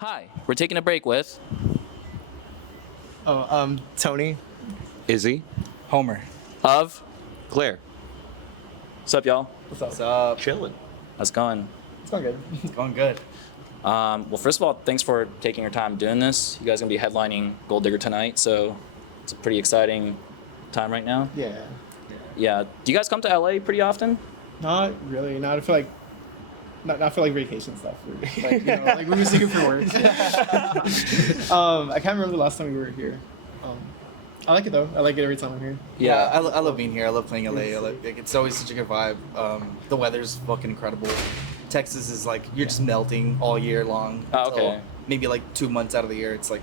Hi, we're taking a break with. Toni. Izzy. Homer. Of. Glare. What's up, y'all? What's up? Chilling. How's it going? It's going good. It's going good. Well, first of all, thanks for taking your time doing this. You guys are gonna be headlining Gold Digger tonight, so it's a pretty exciting time right now. Yeah. Yeah. Do you guys come to LA pretty often? Not really. Not for like. Not for like vacation stuff. Like, like we was looking for work. I can't remember the last time we were here. I like it though. I like it every time I'm here. Yeah, I love being here. I love playing LA. It's always such a good vibe. The weather's fucking incredible. Texas is like you're just melting all year long. Oh, okay. Until maybe like 2 months out of the year, it's like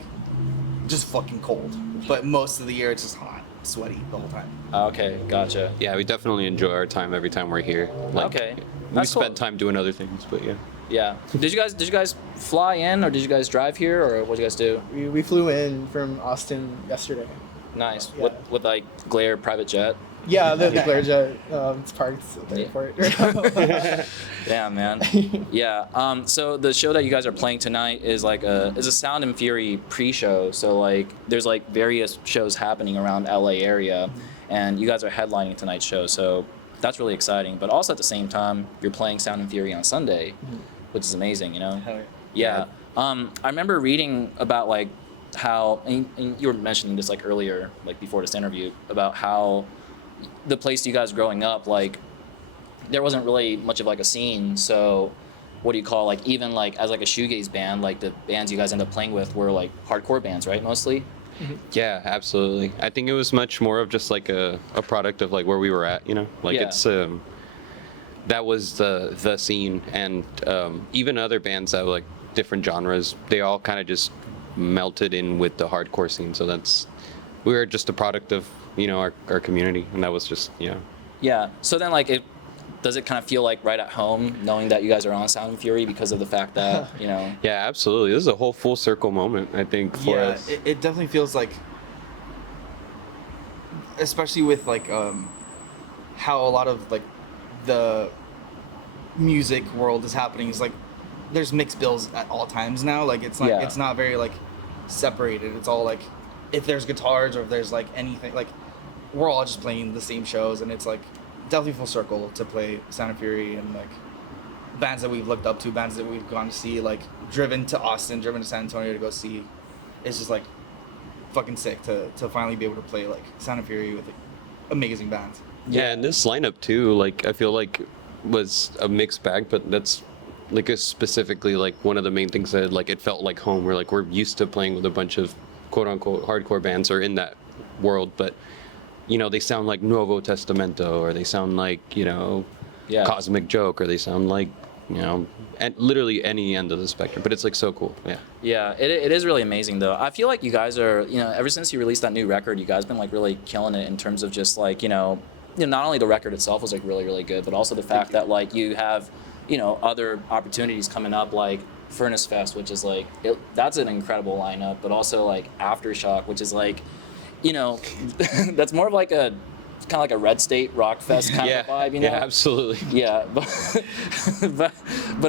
just fucking cold. But most of the year, it's just hot, sweaty the whole time. Okay, gotcha. Yeah, we definitely enjoy our time every time we're here. Okay. We That's spend cool. time doing other things, but yeah. Yeah. Did you guys fly in, or did you guys drive here, or what did you guys do? We flew in from Austin yesterday. Nice. Yeah. With like Glare private jet. Yeah, the Glare jet. It's parked at the airport. Yeah, man. Yeah. So the show that you guys are playing tonight is a Sound and Fury pre-show. So like there's like various shows happening around LA area, and you guys are headlining tonight's show. So that's really exciting. But also at the same time, you're playing Sound and Fury on Sunday, which is amazing. You know. Hell Yeah. I remember reading about like how and you were mentioning this like earlier, like before this interview, about how the place you guys growing up, like there wasn't really much of like a scene. So what do you call like even like as like a shoegaze band, like the bands you guys end up playing with were like hardcore bands, right? Mostly. Yeah, absolutely. I think it was much more of just like a product of like where we were at, you know? Like Yeah. it's that was the scene, and even other bands that were like different genres, they all kind of just melted in with the hardcore scene. So we were just a product of, you know, our community, and that was just, you know. Yeah. So then like does it kind of feel like right at home knowing that you guys are on Sound and Fury because of the fact that, you know. Yeah, absolutely. This is a whole full circle moment, I think, for Yeah, us. it definitely feels like, especially with like how a lot of like the music world is happening. Is like there's mixed bills at all times now. Like it's not Yeah. it's not very like separated. It's all like if there's guitars or if there's like anything, like we're all just playing the same shows, and it's like definitely full circle to play Sound of Fury and like bands that we've looked up to, bands that we've gone to see, like driven to Austin, driven to San Antonio to go see. It's just like fucking sick to finally be able to play like Sound of Fury with like, amazing bands. Yeah, and this lineup too, like I feel like was a mixed bag, but that's like a specifically like one of the main things that like it felt like home. We're used to playing with a bunch of quote unquote hardcore bands or in that world, but you know, they sound like Nuevo Testamento, or they sound like, you know, Yeah. Cosmic Joke, or they sound like, you know, and literally any end of the spectrum. But it's like so cool. Yeah. Yeah, it is really amazing though. I feel like you guys are, you know, ever since you released that new record, you guys been like really killing it in terms of just like, you know, not only the record itself was like really, really good, but also the fact that like you have, you know, other opportunities coming up like Furnace Fest, which is like, that's an incredible lineup, but also like Aftershock, which is like, you know, that's more of like a, kind of like a Red State Rock Fest kind of vibe, you know? Yeah, absolutely. Yeah,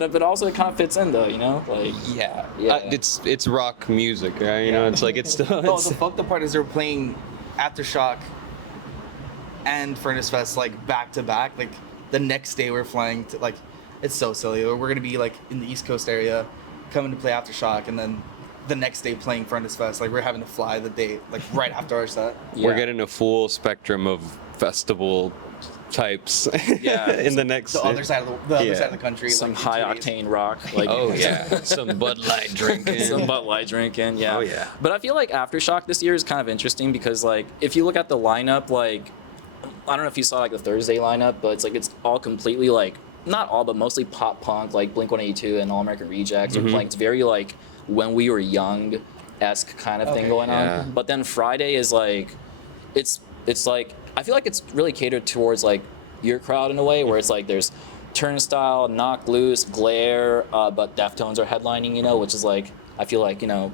but also it kind of fits in though, you know, like Yeah. Yeah. It's rock music, right? You know, it's like it's still. No, It's, the fucked up part is they were playing Aftershock and Furnace Fest like back to back. Like the next day we're flying to like, it's so silly. We're gonna be like in the East Coast area, coming to play Aftershock, and then the next day playing Furnace Fest. Like we're having to fly the day like right after our set. yeah. We're getting a full spectrum of festival types. Yeah. In the next. The other side of the other Yeah. side of the country. Some like, in high 2 days. octane rock, like Oh yeah, some Bud Light drinking. some Bud Light drinking, yeah. Oh, yeah. But I feel like Aftershock this year is kind of interesting because like if you look at the lineup, like I don't know if you saw like the Thursday lineup, but it's like it's all completely like not all, but mostly pop punk, like Blink-182 and All American Rejects are playing. It's very like When We Were Young-esque kind of thing Okay, going yeah. on. But then Friday is like it's like I feel like it's really catered towards like your crowd in a way where it's like there's Turnstile, Knocked Loose, Glare, but Deftones are headlining, you know, which is like I feel like, you know,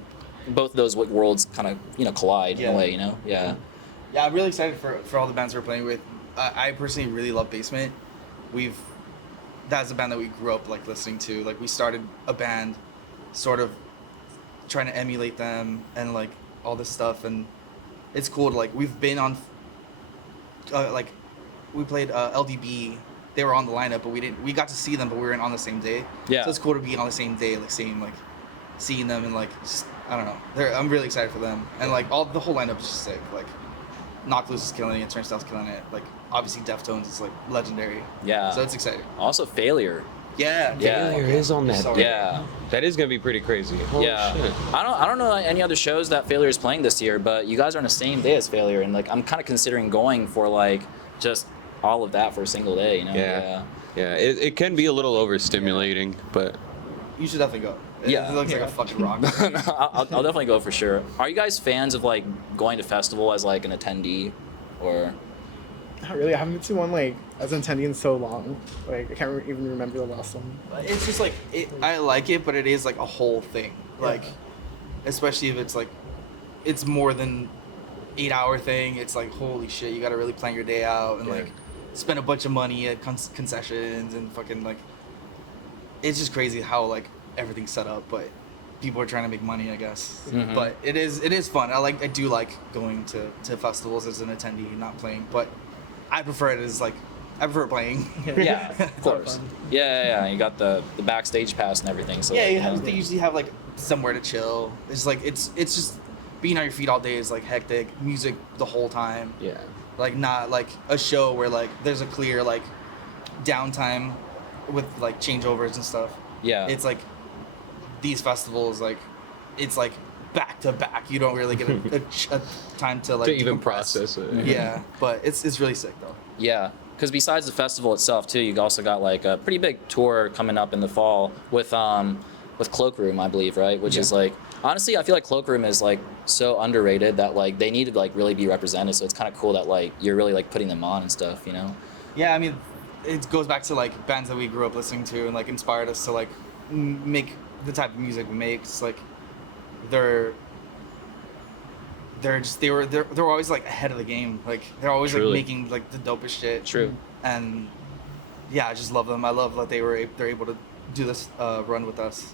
both of those worlds kind of, you know, collide in Yeah. a way, you know? Yeah. Yeah, I'm really excited for all the bands we're playing with. I personally really love Basement. That's a band that we grew up like listening to. Like we started a band sort of trying to emulate them and like all this stuff, and it's cool to like we've been on like we played LDB. They were on the lineup, but we got to see them, but we weren't on the same day. Yeah. So it's cool to be on the same day, like seeing them and like just, I don't know. I'm really excited for them, and like the whole lineup is just sick. Like Knocked Loose is killing it, Turnstile's killing it. Like obviously Deftones is like legendary. Yeah. So it's exciting. Also, Failure. Yeah. Failure is on that. Sorry. Yeah. That is gonna be pretty crazy. Holy Yeah. shit. I don't know any other shows that Failure is playing this year, but you guys are on the same day as Failure, and like I'm kind of considering going for like just all of that for a single day. You know. Yeah. Yeah, it can be a little overstimulating, but You should definitely go. Yeah. It looks like a fucking rock. No, I'll definitely go for sure. Are you guys fans of like going to festival as like an attendee, or? Not really. I haven't been to one like as an attendee in so long. Like I can't even remember the last one. It's just like I like it, but it is like a whole thing. Like, especially if it's like, it's more than 8-hour thing. It's like holy shit, you got to really plan your day out and like spend a bunch of money at concessions and fucking like. It's just crazy how like everything's set up, but people are trying to make money, I guess. Mhm. But it is fun. I do like going to festivals as an attendee, not playing. But I prefer it as like I prefer playing. Yeah, of course. fun. Yeah. You got the backstage pass and everything. So Yeah, like, you have, they usually have like somewhere to chill. It's like it's just being on your feet all day is like hectic. Music the whole time. yeah. Like not like a show where like there's a clear like downtime with like changeovers and stuff. Yeah. It's like these festivals like it's like back to back. You don't really get a time to like To even decompress. process it. Yeah, but it's really sick though. Yeah, because besides the festival itself too, you also got like a pretty big tour coming up in the fall with Cloakroom, I believe, right? Which is like honestly, I feel like Cloakroom is like so underrated that like they need to like really be represented. So it's kind of cool that like you're really like putting them on and stuff, you know? Yeah, I mean, it goes back to like bands that we grew up listening to and like inspired us to like make the type of music we make. It's like they're always like ahead of the game. Like they're always Truly. like making like the dopest shit. True. And yeah, I just love them. I love that they're able to do this run with us.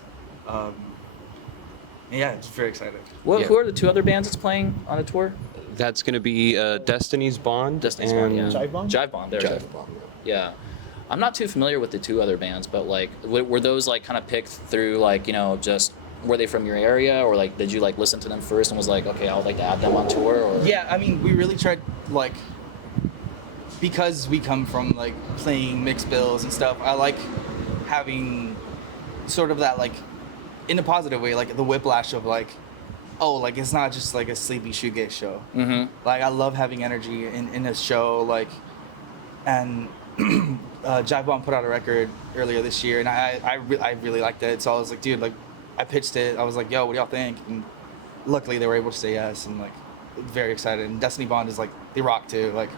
Yeah, just very excited. Well, Yeah. who are the two other bands that's playing on the tour? That's gonna be Destiny's Bond. Destiny's and Bond, yeah. Jive Bomb? Jive Bomb, there. Jive Bomb. Yeah. I'm not too familiar with the two other bands, but like, were those like kind of picked through like, you know, just were they from your area, or like did you like listen to them first and was like, okay, I would like to add them on tour? Or Yeah, I mean, we really tried like because we come from like playing mixed bills and stuff. I like having sort of that like in a positive way, like the whiplash of like, oh, like it's not just like a sleepy shoegaze show. Mm-hmm. Like I love having energy in a show, like, and Jive Bomb put out a record earlier this year, and I really liked it. So I was like, dude, like, I pitched it. I was like, yo, what do y'all think? And luckily they were able to say yes, and like, very excited. And Destiny Bond is like, they rock too. Like,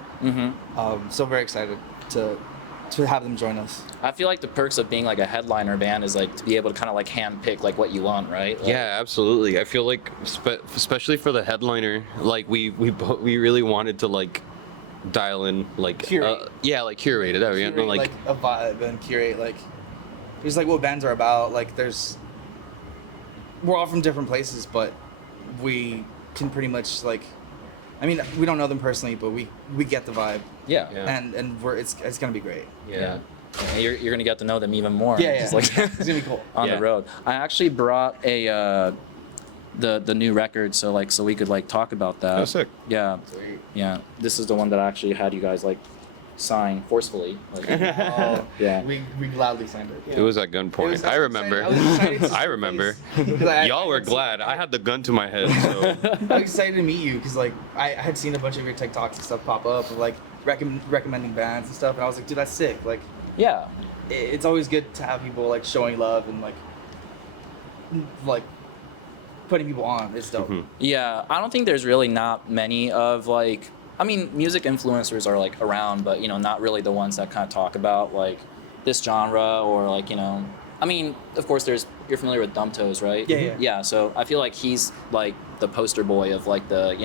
so very excited to have them join us. I feel like the perks of being like a headliner band is like to be able to kind of like hand pick like what you want, right? Like, Yeah, absolutely. I feel like, especially for the headliner, like we really wanted to like dial in like Curate. like curate it out. You know, Curate, like a vibe and curate like there's like what bands are about. Like we're all from different places, but we can pretty much like, I mean, we don't know them personally, but we get the vibe. Yeah. Yeah. And it's gonna be great. Yeah. And you're gonna get to know them even more. Yeah, yeah. Just like It's gonna be cool. on Yeah. the road. I actually brought a the new record so we could like talk about that. Oh, sick. Yeah. Sweet. Yeah. This is the one that I actually had you guys like sign forcefully. Like, Oh, yeah. we gladly signed it. It was at gunpoint. I remember. I was excited to I see your remember. face. 'Cause Y'all were glad. I had the gun to my head. So. I was excited to meet you because like I had seen a bunch of your TikToks and stuff pop up of like recommending bands and stuff, and I was like, dude, that's sick. Like, Yeah. it's always good to have people like showing love and like putting people on. It's dope. Mhm. Yeah. I don't think there's really not many of like, I mean, music influencers are like around, but you know, not really the ones that kind of talk about like this genre or like, you know, I mean, of course there's you're familiar with Dumptoes, right? Yeah. Yeah. So I feel like he's like the poster boy of like the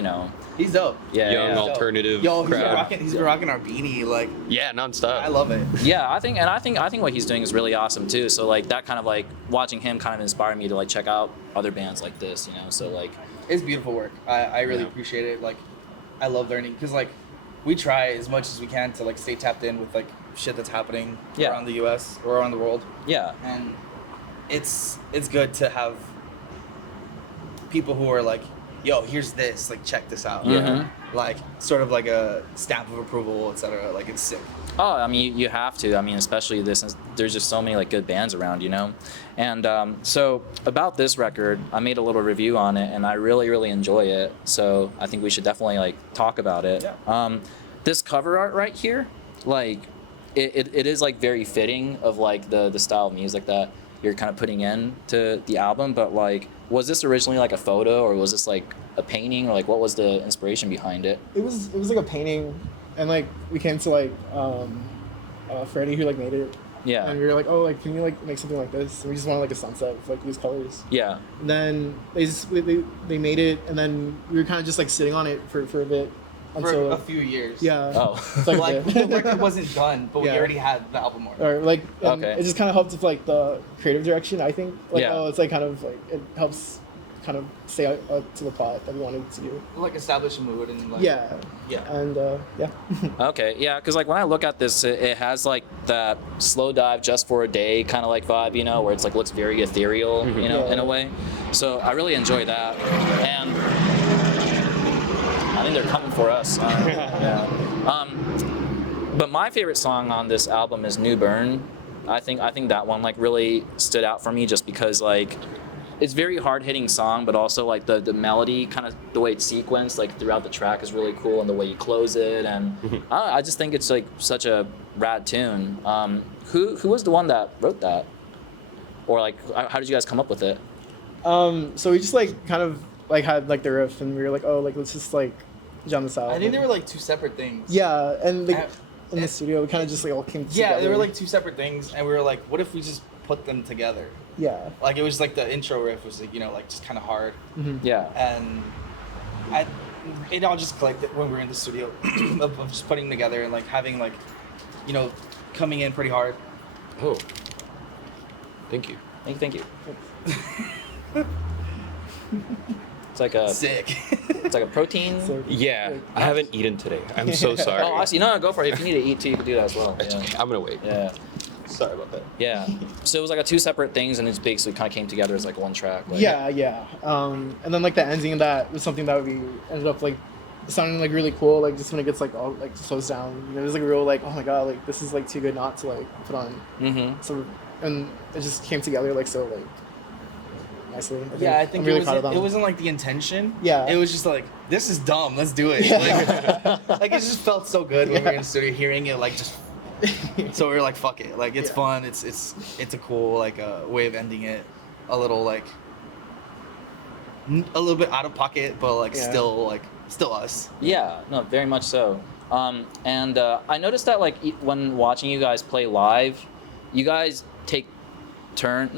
He's dope. yeah Young yeah. alternative Yo, he's been crowd. rocking our beanie, like, Yeah, nonstop. I love it. Yeah, I think what he's doing is really awesome too. So like that kind of like watching him kind of inspired me to like check out other bands like this, So like It's beautiful work. I really Yeah. appreciate it. Like, I love learning because like we try as much as we can to like stay tapped in with like shit that's happening Yeah. around the U.S. or around the world, yeah, and it's good to have people who are like, yo, here's this, like, check this out. Mhm. Like, sort of like a stamp of approval, etc. Like, it's sick. Oh, I mean, you have to. I mean, especially this. There's just so many like good bands around, And so about this record, I made a little review on it, and I really, really enjoy it. So I think we should definitely like talk about it. Yeah. This cover art right here, like, it is like very fitting of like the style of music that you're kind of putting into the album. But like, was this originally like a photo, or was this like a painting, or like what was the inspiration behind it? It was like a painting, and like we came to like Freddie, who like made it. Yeah. And we were like, oh, like, can you like make something like this? And we just wanted like a sunset with like these colors. Yeah. And then they made it, and then we were kind of just like sitting on it for a bit For until a few years. yeah. Oh. It's Like, the- the record wasn't done, but we Yeah. already had the album art. or like and Okay. it just kind of helped with like the creative direction. I think like Yeah. it's like kind of like it helps kind of stay out to the plot that we wanted to do. Like, establish a mood and like. Yeah. Yeah. And yeah. Okay, yeah, because like when I look at this, it has like that slow dive just for a day kind of like vibe, where it's like looks very ethereal, Yeah. in a way. So I really enjoy that, and I think they're coming for us. Yeah. But my favorite song on this album is New Burn. I think that one like really stood out for me just because like it's very hard-hitting song, but also like the melody, kind of the way it's sequenced like throughout the track is really cool, and the way you close it, and I just think it's like such a rad tune. Who was the one that wrote that, or like how did you guys come up with it? So we just like kind of like had like the riff, and we were like, oh, like let's just like jam this out. I think they were like two separate things. Yeah, and like in the and- studio, we kind of just like all came together. Yeah, they were like two separate things, and we were like, what if we just put them together? Yeah. Like, it was like the intro riff was like, like just kind of hard, Yeah. and it all just clicked when we were in the studio of just putting them together and like having like, coming in pretty hard. Oh, thank you. Thank you. It's like a Sick. it's like a protein. So, Yeah, like, I haven't eaten today. I'm so sorry. Oh, actually, no, go for it. If you need to eat too, you can do that as well. It's Yeah. okay. I'm gonna wait. Yeah. Sorry about that. Yeah. So it was like a two separate things, and it's basically kind of came together as like one track. Like, yeah. And then like the ending of that was something that we ended up like sounding like really cool. Like just when it gets like all like slows down, it was like real like, oh my god, like this is like too good not to like put on. Mm-hmm. So and it just came together like so like nicely. Yeah, I think I'm really it proud of wasn't, them. it wasn't like the intention. Yeah. It was just like, this is dumb. Let's do it. Yeah. Like it just felt so good when we were in the studio hearing it. Like just. So we were like, fuck it. Like it's Yeah. fun. It's a cool like way of ending it. A little like. A little bit out of pocket, but like Yeah. still us. Yeah, no, very much so. And I noticed that like when watching you guys play live, you guys take I don't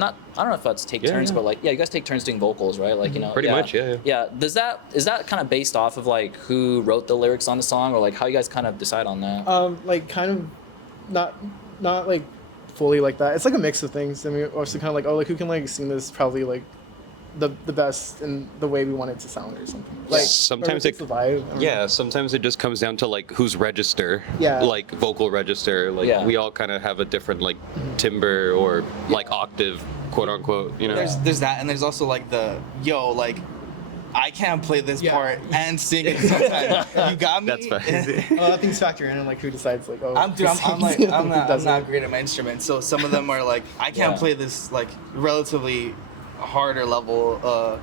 know if that's take Yeah, turns, yeah. but like you guys take turns doing vocals, right? Like Pretty yeah. much, yeah. Yeah. Is that kind of based off of like who wrote the lyrics on the song, or like how you guys kind of decide on that? Like kind of not like fully like that. It's like a mix of things. I mean, also kind of like, oh, like who can like sing this probably like the best in the way we want it to sound or something. Like Sometimes it's the vibe. I don't know. Yeah, sometimes it just comes down to like whose register, Yeah. like vocal register. Like Yeah. we all kind of have a different like timbre or like octave, quote unquote. You know. There's that, and there's also like like. I can't play this Yeah. part and sing it sometimes. You got me. That's fine. A lot of things factor in, and like who decides like, oh. I'm who does not it. great at my instrument, so some of them are like I can't Yeah. play this like relatively harder level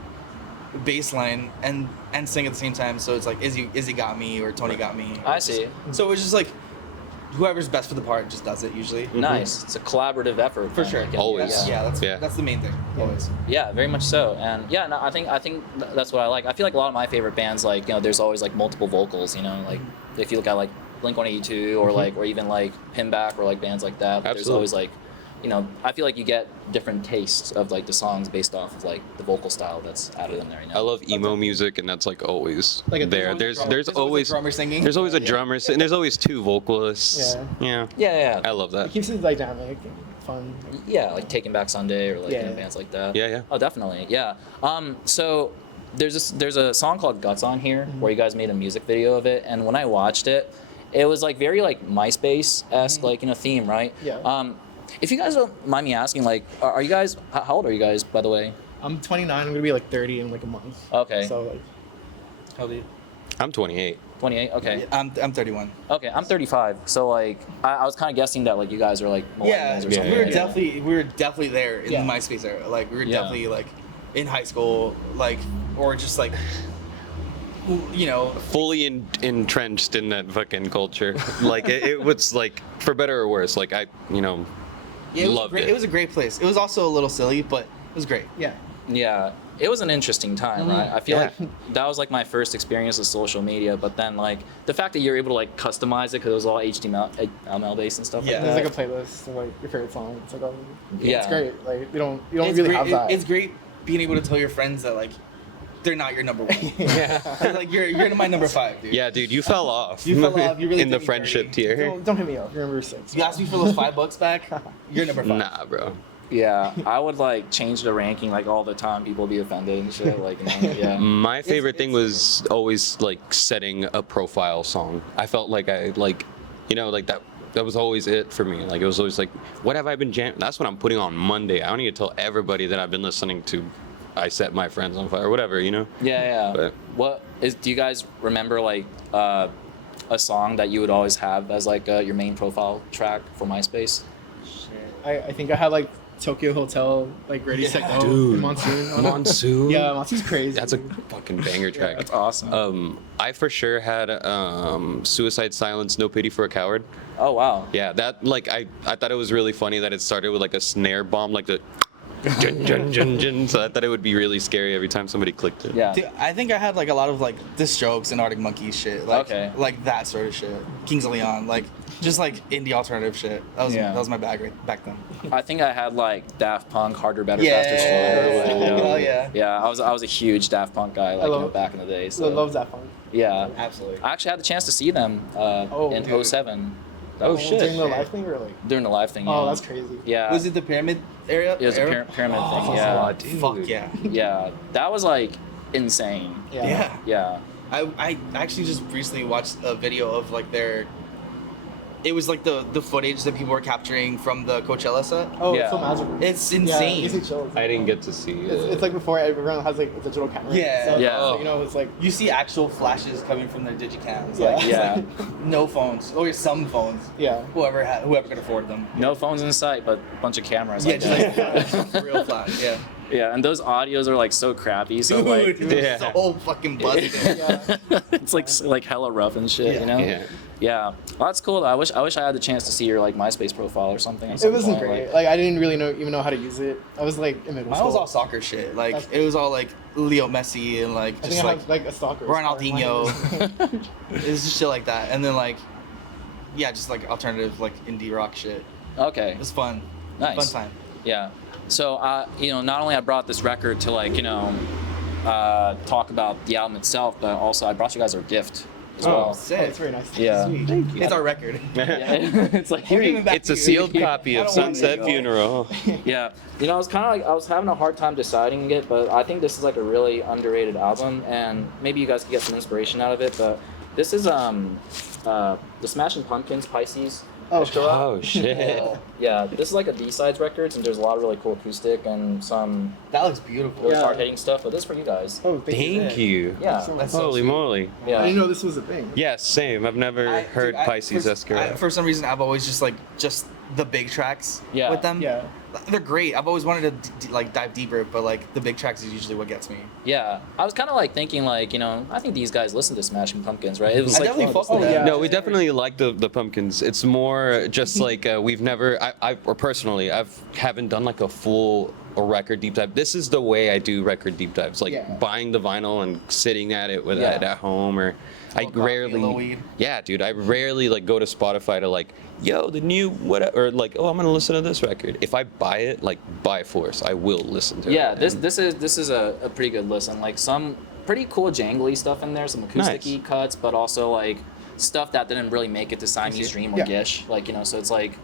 bass line and sing at the same time. So it's like Izzy got me or Toni got me. I see. So it's just like whoever's best for the part just does it usually. Nice. It's a collaborative effort. For then, sure. like, Always. Yeah. That's the main thing. Always. Yeah, very much so. And yeah, no, I think that's what I like. I feel like a lot of my favorite bands, like, there's always like multiple vocals, like if you look at like Blink-182 or like, or even like Pinback or like bands like that, there's Absolutely. always like I feel like you get different tastes of like the songs based off of like the vocal style that's added in there. I love emo music, and that's like always Like there. There's always a drummer singing. there's always a drummer, and there's always two vocalists. Yeah. Yeah, I love It that. keeps it like dynamic and fun. yeah, like Taking Back Sunday or like Yeah. bands like that. Yeah. Oh, definitely. Yeah. So there's a song called Guts on here where you guys made a music video of it, and when I watched it, it was like very like MySpace-esque like theme, right? Yeah. If you guys don't mind me asking, like, are you guys how old are you guys, by the way? I'm 29. I'm gonna be like 30 in like a month. Okay. So like, How old are you? I'm 28. 28. Okay. I'm 31. Okay. I'm 35. So like, I was kind of guessing that like you guys are like Yeah, millennials or Yeah, something. we were definitely there in Yeah. the MySpace era. Like we were Yeah. definitely like in high school, like or just like Fully entrenched in that fucking culture. Like it was like, for better or worse. Like I it was loved great. it. It was a great place. It was also a little silly, but it was great. yeah. Yeah, it was an interesting time, right? I feel Yeah. like that was like my first experience with social media, but then like the fact that you're able to like customize it because it was all HTML based and stuff Yeah. like There's that. like a playlist of like your favorite songs. It's like, oh, Yeah. it's great. Like you don't It's really great. have that. It's great being able to tell your friends that like they're not your number one. Yeah. They're like you're my number 5, dude. Yeah, dude, you fell off. You fell off. You really in the did me friendship dirty. tier. Don't hit me up. You're number 6. You asked me for those $5 back. You're number 5. Nah, bro. Yeah, I would like change the ranking like all the time. People be offended and shit. Like, yeah. My favorite thing was always like setting a profile song. I felt like I like, like that was always it for me. Like it was always like, what have I been jamming? That's what I'm putting on Monday. I don't need to tell everybody that I've been listening to I Set My Friends on Fire or whatever, Yeah. But- Do you guys remember like a song that you would always have as like your main profile track for MySpace? I think I had like Tokyo Hotel, like Ready Set Go, Dude. and Monsoon. on it. Monsoon. Yeah, Monsoon's crazy. That's a fucking banger track. That's awesome. I for sure had Suicide Silence, No Pity for a Coward. Oh wow. Yeah, that like I thought it was really funny that it started with like a snare bomb, like the jun, jun, jun, jun. So I thought it would be really scary every time somebody clicked it. Yeah. Dude, I think I had like a lot of like The Strokes and Arctic Monkeys shit. Like, Okay. Like that sort of shit. Kings of Leon, like just like indie alternative shit. That was my bag right back then. I think I had like Daft Punk, Harder, Better, Yeah. Faster, Slower. Hell yeah. Yeah, I was a huge Daft Punk guy like love- back in the day. I So love that funk. yeah, Absolutely. I actually had the chance to see them in dude. 07. Oh, shit. During the live thing, or like, During the live thing. oh, yeah. that's crazy. Yeah. Was it the pyramid area? It was a era? pyramid thing. Oh, Yeah. dude. Fuck yeah. Yeah. That was like insane. Yeah. Yeah. I actually just recently watched a video of like it was like the footage that people were capturing from the Coachella set. Oh, Yeah. it's so magical. It's Yeah, insane. Izzy chills. I didn't get to see it. It's like before everyone has like a digital camera. Yeah. So, Yeah. so, it's like You see actual flashes coming from their digicams. Yeah. Like, Yeah. it's like no phones or some phones. yeah. Whoever could afford them. No phones in sight, but a bunch of cameras. Yeah, like just that. like real flash. Yeah. Yeah, and those audios are like so crappy. So Dude, like, it was Yeah. so fucking busted. Yeah. it's like hella rough and shit. Yeah. You know. Yeah. Yeah. Well, that's cool. Though. I wish I had the chance to see your like MySpace profile or something. At It some wasn't point, great. like- Like I didn't really even know how to use it. I was like in middle Mine school. was all soccer shit. Like That's- it was all like Leo Messi and like I think just I like have like a stalker. Ronaldinho. it was just shit like that. And then like yeah, just like alternative like indie rock shit. Okay. It was fun. Nice. Fun time. Yeah. So, not only I brought this record to like, talk about the album itself, but also I brought you guys a gift as well. Sick. Oh, it's very nice. Yeah. Sweet. Thank you. It's our record. Yeah. It's like We'll give it back It's a to you. sealed copy I of don't want it Sunset to go. Funeral. Yeah. I was kind of like I was having a hard time deciding it, but I think this is like a really underrated album, and maybe you guys could get some inspiration out of it. But this is the Smashing Pumpkins Pisces. Oh, extra rock. Oh shit. Yeah, this is like a B-sides records, and there's a lot of really cool acoustic and some That looks beautiful. really Yeah. hard-hitting stuff. But this is for you guys. Oh, Thank you. Yeah. so much. That's so Holy sweet. moly. I Yeah. didn't know this was a thing. Yes, same. I've never heard Pisces Escargot. For some reason, I've always just the big tracks Yeah. with them. Yeah. They're great. I've always wanted to like dive deeper, but like the big tracks is usually what gets me. Yeah, I was kind of like thinking like, I think these guys listen to Smashing Pumpkins, right? It was I like definitely one of fuck with those that. things. No, we definitely like the Pumpkins. It's more just like we've never, I personally, haven't done like a full a record deep dive. This is the way I do record deep dives, like Yeah. buying the vinyl and sitting at it with Yeah. it at home, or I Little coffee, a little rarely, weed. yeah, dude, I rarely like go to Spotify to like, yo, the new what, or like, oh, I'm gonna listen to this record. If I buy it, like by force, I will listen to it. Yeah, this And- this is a pretty good listen. Like some pretty cool jangly stuff in there, some acoustic-y Nice. cuts, but also like stuff that didn't really make it to Siamese Dream or Yeah. Gish. Like, you know, so it's like It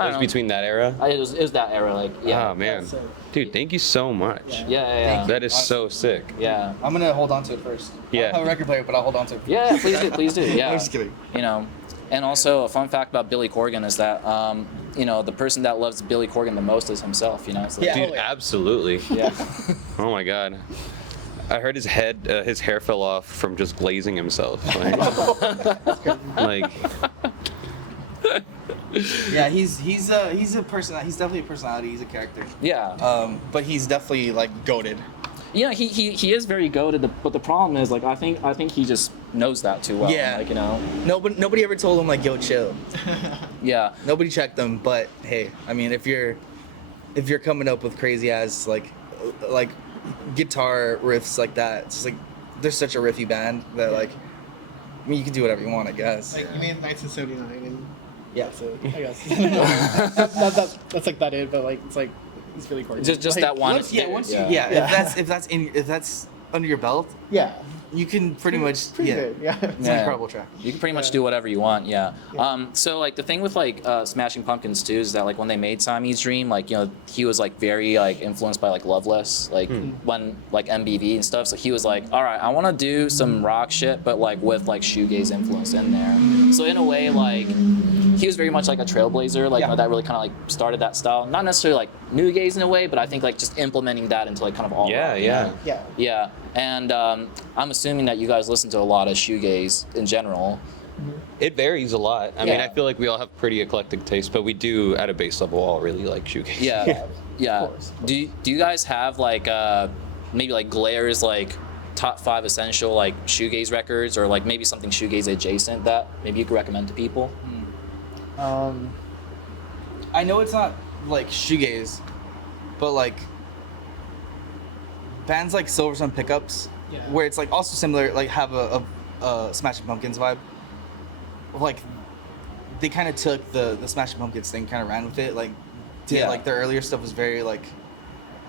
I was don't know. between that era. It was that era, like yeah. Oh man, So- dude, thank you so much. Yeah. Yeah. That is so sick. Yeah. I'm gonna hold on to it first. Yeah. I don't have a record player, but I'll hold on to it. Yeah, please do. Yeah. I'm just kidding. You know, and also a fun fact about Billy Corgan is that you know, the person that loves Billy Corgan the most is himself. You know, it's like, Yeah. Dude, Oh, yeah. absolutely. yeah. Oh my god. I heard his hair fell off from just glazing himself. Like, Yeah, he's a person. He's definitely a personality. He's a character. Yeah. But he's definitely like goated. You know, he is very goated, but the problem is, like, I think he just knows that too well. Yeah. Like, you know. Nobody ever told him like, yo, chill. Yeah. Nobody checked them. But hey, I mean, if you're coming up with crazy ass like guitar riffs like that, it's just like they're such a riffy band that like, I mean, you can do whatever you want, I guess. Like you made 1979, and Yeah. that's it. I guess. that's like that it, but like it's like it's really cool. Just like, that one. Once you, Yeah. Yeah. if that's under your belt, Yeah. you can pretty much Pretty yeah. good. Yeah. It's an Yeah. incredible track. You can pretty much do whatever you want, yeah. So like the thing with like Smashing Pumpkins too is that like when they made Siamese Dream, like, you know, he was like very like influenced by like Loveless, like when like MBV and stuff. So he was like, all right, I want to do some rock shit, but like with like shoegaze influence in there. So in a way, like he was very much like a trailblazer, like you know, that really kind of like started that style. Not necessarily like new gaze in a way, but I think like just implementing that into like kind of all yeah, rock, you yeah. know? Yeah. Yeah, and I'm assuming that you guys listen to a lot of shoegaze in general. It varies a lot. I mean, Yeah. I feel like we all have pretty eclectic taste, but we do, at a base level, all really like shoegaze. Yeah, yeah. Of course. Do you guys have like maybe like Glare's like top 5 essential like shoegaze records, or like maybe something shoegaze adjacent that maybe you could recommend to people? I know it's not like shoegaze, but like bands like Silver Sun Pickups, Yeah. where it's like also similar, like have a Smashing Pumpkins vibe. Like they kind of took the Smashing Pumpkins thing, kind of ran with it. Like did Yeah. like their earlier stuff was very like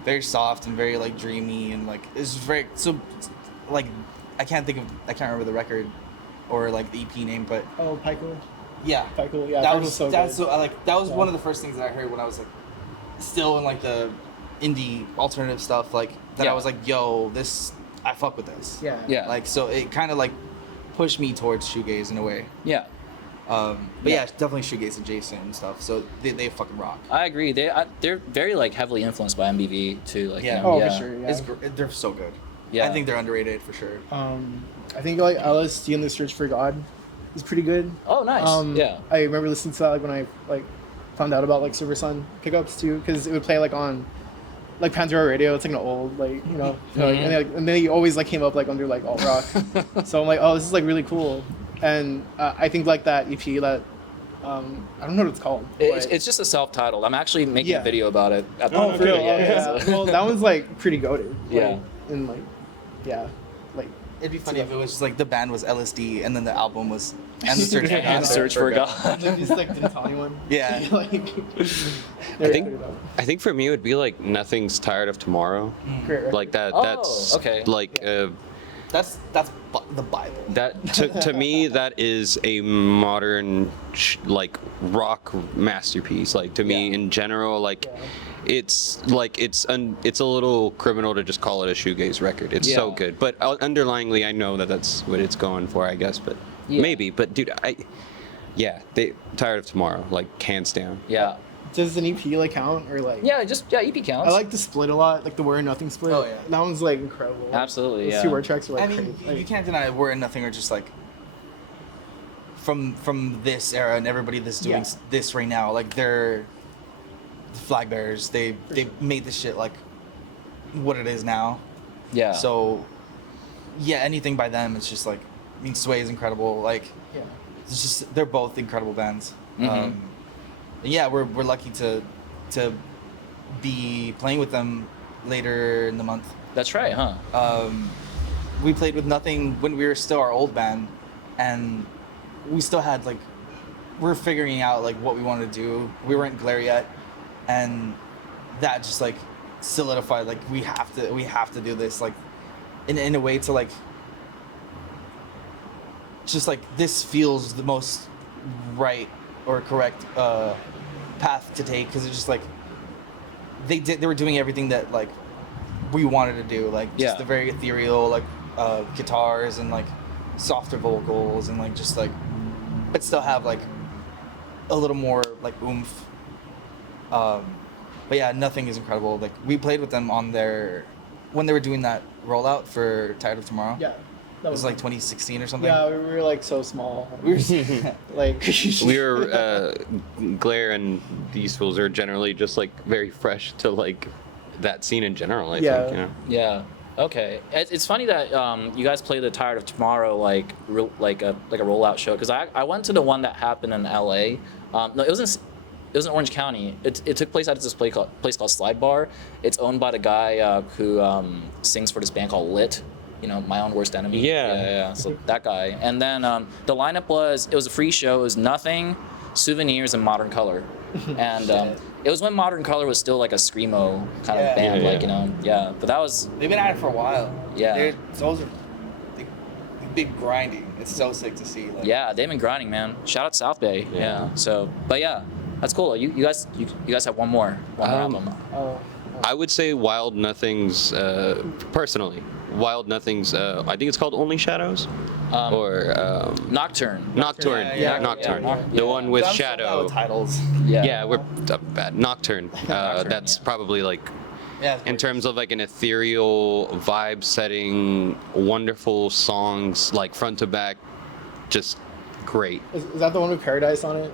very soft and very like dreamy, and like it's very so like I can't remember the record or like the EP name, but Oh, Pico. yeah. Pico. Yeah. That Pico was so that's good. so I like that was Yeah. one of the first things that I heard when I was like still in like the indie alternative stuff, like that Yeah. I was like, yo, this I fuck with this. Yeah. Yeah. Like so it kind of like pushed me towards shoegaze in a way. Yeah. But Yeah. yeah, definitely shoegaze adjacent and stuff. So they fucking rock. I agree. They're very like heavily influenced by MBV too. Like, Yeah. you know, Oh, yeah. for sure. Yeah. They're so good. Yeah. I think they're underrated for sure. I think like LSD and the Search for God is pretty good. Oh, nice. Yeah. I remember listening to that like when I like found out about like Silver Sun Pickups too, because it would play like on like Pandora Radio. It's like an old like you know, like, and then he always like came up like under like alt rock. So I'm like, oh, this is like really cool. And I think like that EP that I don't know what it's called. It's, but- it's just a self-titled. I'm actually making a Yeah. video about it. At the Oh, moment. for real? Yeah. Yeah. Well, that one's like pretty goated. Like, Yeah. And like, yeah, like. It'd be funny if it was just like the band was LSD and then the album was And the Search for And God. Search for God. And then just like didn't tell anyone. Yeah. Like, I think for me it would be like Nothing's Tired of Tomorrow. Great. Like that. Oh, That's okay. like. That's the Bible. That to me that is a modern like rock masterpiece. Like to me Yeah. in general, like it's like it's a little criminal to just call it a shoegaze record. It's so Yeah. good, but underlyingly I know that that's what it's going for, I guess. But Yeah. maybe, but dude, they Tired of Tomorrow, like hands down. Yeah. Does an EP like count or like? Yeah, EP counts. I like the split a lot, like the Where Nothing split. Oh, yeah. That one's like incredible. Absolutely, Those yeah. 2 word tracks are like I mean, crazy. Like, you can't deny We're in Nothing are just like from this era and everybody that's doing Yeah. this right now. Like they're the flag bearers. They made this shit like what it is now. Yeah. So yeah, anything by them, it's just like I mean, Sway is incredible. Like yeah. it's just they're both incredible bands. Mhm. And yeah, we're lucky to be playing with them later in the month. That's right, huh? We played with Nothing when we were still our old band, and we still had like, we're figuring out like what we wanted to do. We weren't Glare yet, and that just like solidified like we have to do this like in a way to like just like this feels the most right or correct path to take, because it's just like they were doing everything that like we wanted to do, like just Yeah. the very ethereal like guitars and like softer vocals and like just like, but still have like a little more like oomph. But yeah, Nothing is incredible. Like we played with them on when they were doing that rollout for Tired of Tomorrow. Yeah. It That was like 2016 or something. Yeah, we were like so small. We were Like We were Glare and these fools are generally just like very fresh to like that scene in general. I Yeah. think, you know. Yeah. Okay. It's funny that you guys play the Tired of Tomorrow like a rollout show, because I went to the one that happened in L.A. No, it was in Orange County. It took place at this place called Slide Bar. It's owned by the guy who sings for this band called Lit. You know, My Own Worst Enemy. Yeah. So that guy. And then the lineup was a free show. It was Nothing, Souvenirs, and Modern Color. And it was when Modern Color was still like a screamo kind of band, Yeah, like, you know, yeah. But that was, They've been at it for a while. Yeah. Those are they've been grinding. It's so sick to see. Like, yeah, they've been grinding, man. Shout out South Bay. Yeah. So, but yeah, that's cool. You guys have one more album. oh, I would say Wild Nothings, personally. Wild Nothings, I think it's called Only Shadows? Or Nocturne. Nocturne. Yeah, Nocturne. yeah. The one with I'm so bad Shadow. with titles. Yeah, we're bad. Nocturne. That's yeah. probably like, Yeah. in terms of like an ethereal vibe setting, wonderful songs, like front to back, just great. is that the one with Paradise on it?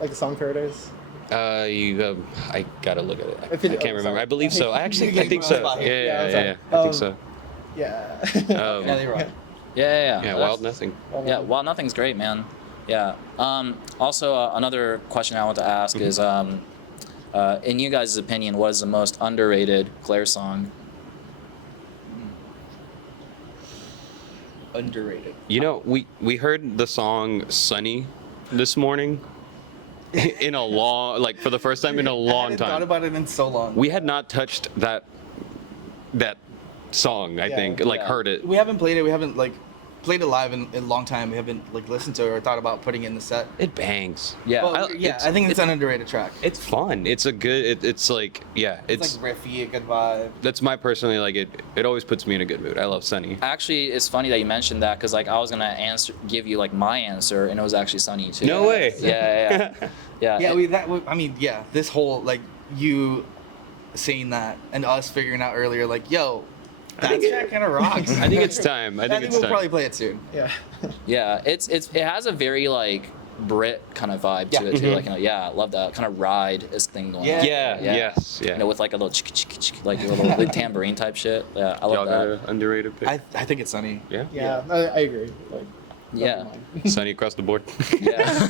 Like the song Paradise? I gotta look at it. I If it- can't remember. I believe so. I think Yeah, so. yeah, Yeah. yeah. I think so. Yeah. Yeah, they rock. Yeah. Yeah, Wild Nothing. Yeah, Wild Nothing's great, man. Yeah. Also, another question I want to ask is, in you guys' opinion, what is the most underrated Glare song? Underrated. You know, we heard the song "Sunny" this morning in a long, for the first time in a I long hadn't thought time. about it in so long. We had not touched that song. I Yeah. think, Yeah. heard it. We haven't played it. We haven't like played it live in a long time. We haven't like listened to it or thought about putting it in the set. It bangs. Yeah. Well, it's- I think it's an underrated track. It's fun. It's a good. It's like, yeah. It's like riffy, a good vibe. That's my personally like it. It always puts me in a good mood. I love Sunny. Actually, it's funny that you mentioned that, because like I was gonna give you like my answer, and it was actually Sunny too. No way. Yeah. Yeah, It- I mean, yeah. This whole like you saying that and us figuring out earlier, like, yo, that think track kind of rocks. I think it's time. I think it's we'll time. probably play it soon. Yeah. Yeah, it has a very like Brit kind of vibe to Yeah. it too. Mhm. Like, you know, yeah, I love that kind of ride-ish thing going Yeah. on. Yeah. Yes. Yeah. You know, with like a little like a little like, tambourine type shit. Yeah, I Y'all love got that. an underrated pick. I think it's Sunny. Yeah. Yeah. I agree. Like, Yeah. Sunny across the board. Yeah.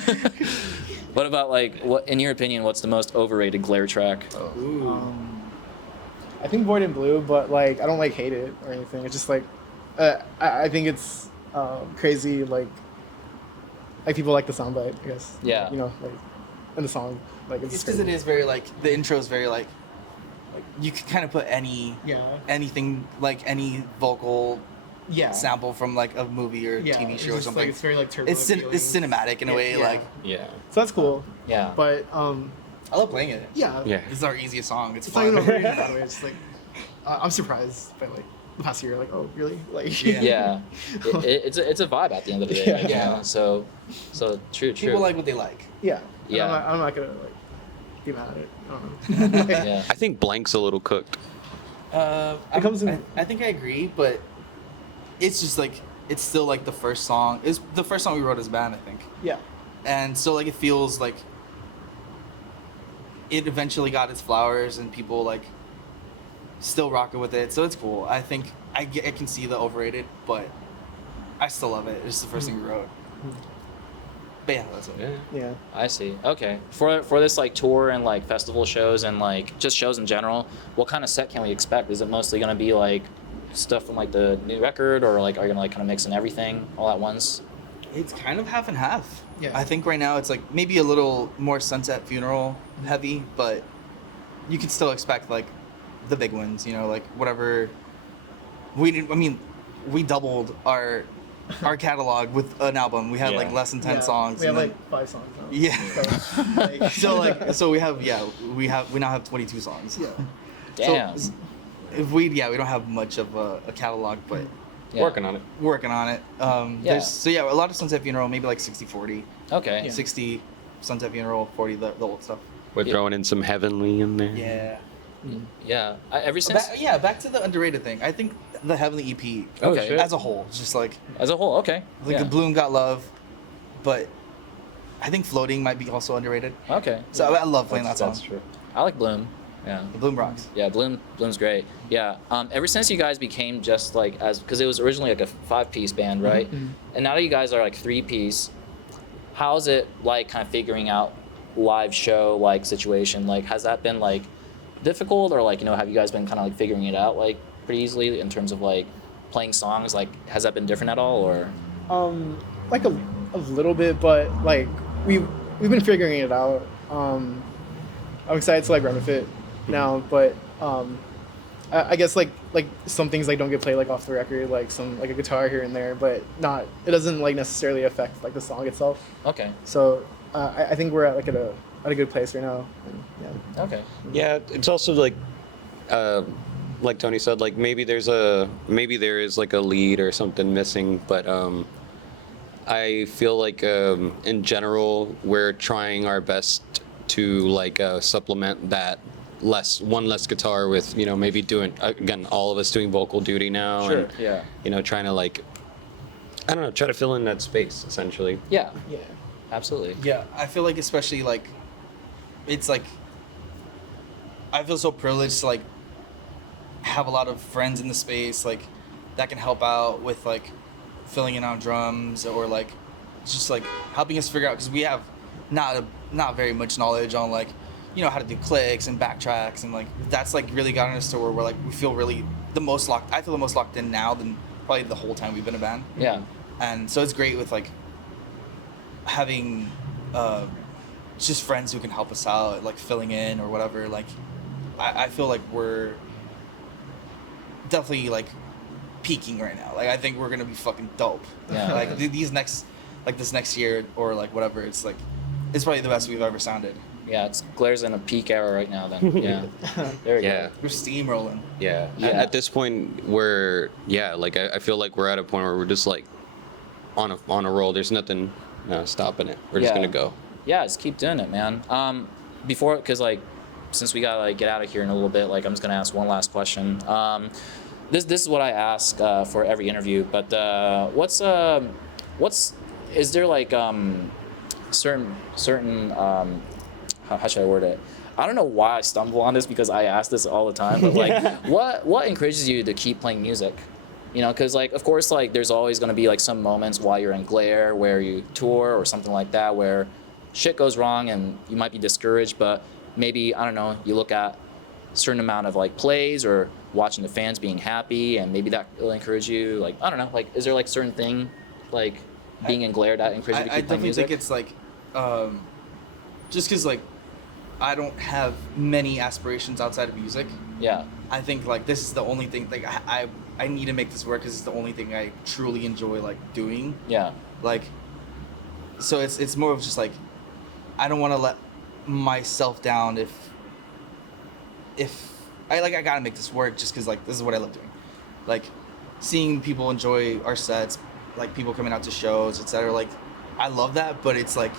What about like what in your opinion? What's the most overrated Glare track? I think Void and Blue, but like I don't like hate it or anything. It's just like I think it's crazy. Like people like the soundbite, I guess. Yeah. You know, like in the song, like It's because it is very like the intro is very like you could kind of put anything like any vocal sample from like a movie or TV show or something. Like, it's very like turbo. It's cinematic in a way. Yeah. Like Yeah. So that's cool. Yeah. But I love playing it. yeah. Yeah. This is our easiest song. It's It's not even fun. overrated that way. It's just like I'm surprised by like the past year. Like, oh really? Like Yeah. It's a vibe at the end of the day. Yeah. Like, you Yeah. know? So true. People like what they like. Yeah. And Yeah. I'm not gonna like be mad at it. I don't know. Yeah. I think Blank's a little cooked. comes in- I think I agree, but it's just like it's still like the first song. It's the first song we wrote as a band, I think, Yeah. and so like it feels like it eventually got its flowers and people like still rocking with it. So it's cool. I think I can see the overrated, but I still love it. It's the first thing we wrote. But yeah, that's it. Yeah. Yeah. I see. Okay. For this like tour and like festival shows and like just shows in general, what kind of set can we expect? Is it mostly gonna be like stuff from like the new record, or like are you gonna like kind of mix in everything all at once? It's kind of half and half. Yeah. I think right now it's like maybe a little more Sunset Funeral heavy, but you can still expect like the big ones, you know, like whatever. We doubled our catalog with an album. We had Yeah. like less than 10 Yeah. songs. We have and like 5 songs now. Yeah. So, like, so we now have 22 songs. yeah. Damn. So, if we don't have much of a catalog, but Yeah. Working on it. working on it. Yeah. A lot of Sunset Funeral, maybe like 60-40. Okay. Yeah. 60 Sunset Funeral, 40 the old stuff. We're Yeah. throwing in some Heavenly in there. Yeah. Yeah. Ever since Back to the underrated thing. I think the Heavenly EP Oh, Okay. shit. as a whole, it's just like as a whole, okay. the Yeah. Bloom Got Love, but I think Floating might be also underrated. Okay. So I love playing that song. That's true. I like Bloom. Yeah. The Bloom rocks. Yeah, Bloom's great. Yeah. Ever since you guys became just like because it was originally like a 5-piece band, right? And now that you guys are like 3-piece, how's it like kind of figuring out live show like situation? Like, has that been like difficult, or like, you know, have you guys been kind of like figuring it out like pretty easily in terms of like playing songs? Like, has that been different at all, or? Like a little bit, but like we've been figuring it out. I'm excited to like run with it now, but I guess like some things like don't get played like off the record, like some like a guitar here and there, but it doesn't like necessarily affect like the song itself. Okay. So I think we're at like at a good place right now. And, yeah. Okay. Yeah, it's also like Tony said, like maybe there is like a lead or something missing, but I feel like in general we're trying our best to like supplement that one less guitar with, you know, maybe doing again all of us doing vocal duty now. Sure. And, Yeah. you know, trying to like, I don't know, try to fill in that space essentially. Yeah. Yeah. Absolutely. Yeah, I feel like especially like, it's like, I feel so privileged to like have a lot of friends in the space like that can help out with like filling in on drums, or like just like helping us figure out, because we have not very much knowledge on like, you know, how to do clicks and backtracks, and like that's like really gotten us to where we're like we feel really I feel the most locked in now than probably the whole time we've been a band. Yeah. And so it's great with like having just friends who can help us out, like filling in or whatever. Like I feel like we're definitely like peaking right now. Like I think we're gonna be fucking dope. Yeah. Like this next year or like whatever, it's probably the best we've ever sounded. Yeah. Glare's in a peak era right now. Then. Yeah. There we Yeah. go. We're steamrolling. Yeah. Yeah. At this point, like I feel like we're at a point where we're just like on a roll. There's nothing stopping it. We're just Yeah. gonna go. Yeah, just keep doing it, man. Because like, since we gotta like get out of here in a little bit, like I'm just gonna ask one last question. This is what I ask for every interview. But is there like certain how should I word it? I don't know why I stumble on this, because I ask this all the time. But like, what encourages you to keep playing music? You know, because like, of course, like there's always gonna be like some moments while you're in Glare where you tour or something like that where shit goes wrong and you might be discouraged. But maybe, I don't know, you look at a certain amount of like plays or watching the fans being happy, and maybe that will encourage you. Like, I don't know, like is there like certain thing like being in Glare that encourages you to I keep playing definitely music? think it's like just because like I don't have many aspirations outside of music. Yeah. I think like this is the only thing, like I need to make this work because it's the only thing I truly enjoy like doing. Yeah. Like, so it's more of just like, I don't want to let myself down if I gotta make this work just because like this is what I love doing. Like, seeing people enjoy our sets, like people coming out to shows, etc. Like, I love that, but it's like,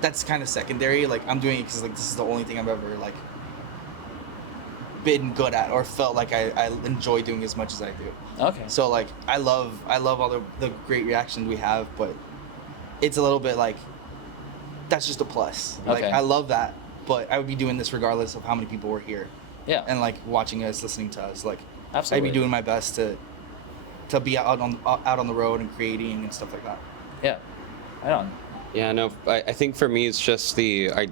that's kind of secondary. Like, I'm doing it because like this is the only thing I've ever like been good at or felt like I enjoy doing as much as I do. Okay. So like I love all the great reactions we have, but it's a little bit like that's just a plus. Like Okay. I love that, but I would be doing this regardless of how many people were here Yeah. and like watching us, listening to us. Like Absolutely. I'd be doing my best to be out on the road and creating and stuff like that. Yeah. Right on. Yeah, no, I think for me it's just the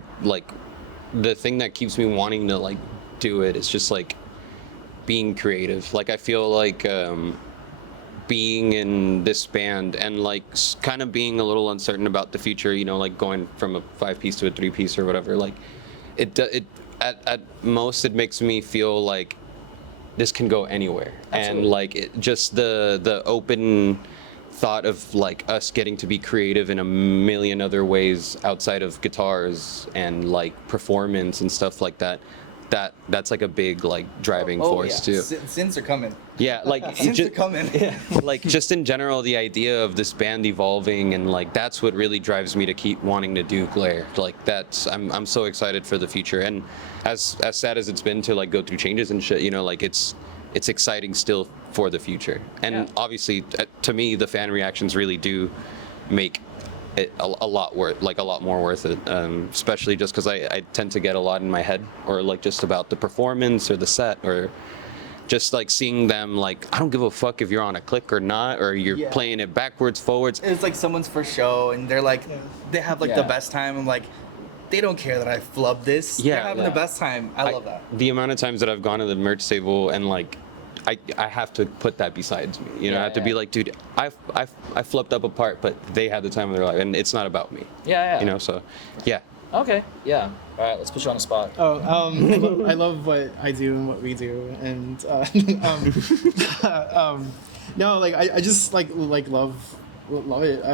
thing that keeps me wanting to like do it is just like being creative. Like I feel like being in this band and like kind of being a little uncertain about the future, you know, like going from a 5-piece to a 3-piece or whatever, like it at most it makes me feel like this can go anywhere. Absolutely. And like just the open thought of like us getting to be creative in a million other ways outside of guitars and like performance and stuff like that, that's like a big like driving force too. Synths are coming. Yeah, like Synths are coming. like just in general, the idea of this band evolving and like that's what really drives me to keep wanting to do Glare. Like that's I'm so excited for the future. And as sad as it's been to like go through changes and shit, you know, like it's exciting still for the future. And obviously, to me, the fan reactions really do make it a lot more worth it. Especially just because I tend to get a lot in my head, or like just about the performance or the set, or just like seeing them like I don't give a fuck if you're on a click or not, or you're playing it backwards, forwards. It's like someone's first show, and they're like, they have like the best time. I'm like, they don't care that I flubbed this. Yeah, they're having the best time. I love that. The amount of times that I've gone to the merch table and like I have to put that besides me. You know, I have to be like, dude, I flipped up a part, but they had the time of their life, and it's not about me. Yeah. You know, so yeah. Okay. Yeah. All right. Let's put you on the spot. Oh, I love what I do and what we do, and no, like I just like love it.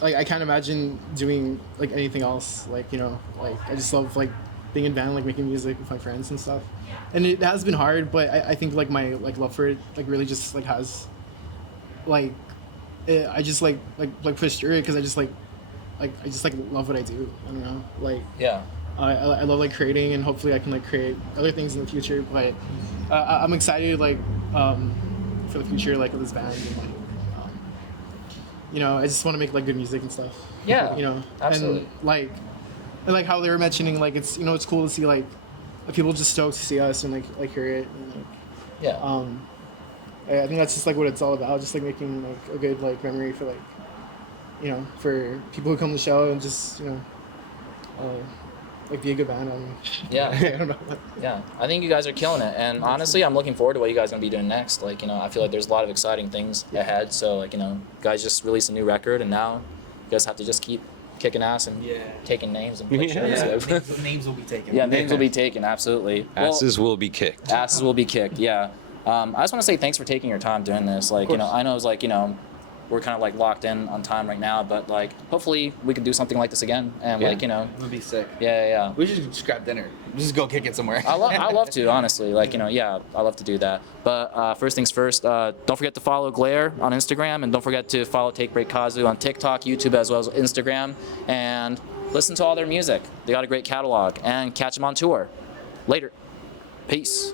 Like I can't imagine doing like anything else. Like, you know, like I just love like being in band, like making music with my friends and stuff. And it has been hard, but I think like my like love for it like really just like has like I just like pushed through it because I just like love what I do. I don't know, like I love like creating, and hopefully I can like create other things in the future. But I'm excited like for the future like of this band. And, like, you know, I just want to make like good music and stuff. Yeah, you know, absolutely. And like how they were mentioning, like it's, you know, it's cool to see like people just stoked to see us and like hear it. And, like, I think that's just like what it's all about, just like making like a good like memory for like, you know, for people who come to the show, and just, you know, like be a good band. Yeah. I don't know. Yeah, I think you guys are killing it, and honestly, I'm looking forward to what you guys are gonna be doing next. Like, you know, I feel like there's a lot of exciting things ahead. So, like, you know, you guys just released a new record, and now you guys have to just keep kicking ass and taking names and pictures. Names will be taken. Yeah, names will be taken. Absolutely. Asses will be kicked. Asses will be kicked. Yeah. I just want to say thanks for taking your time doing this. Like, you know, I know it's like, you know, we're kind of like locked in on time right now, but like hopefully we can do something like this again, and like, you know, it would be sick. Yeah. We should just grab dinner. Just go kick it somewhere. I love to, honestly. Like, you know, I love to do that. But first things first, don't forget to follow Glare on Instagram, and don't forget to follow TakeBreakKazu on TikTok, YouTube, as well as Instagram, and listen to all their music. They got a great catalog, and catch them on tour. Later. Peace.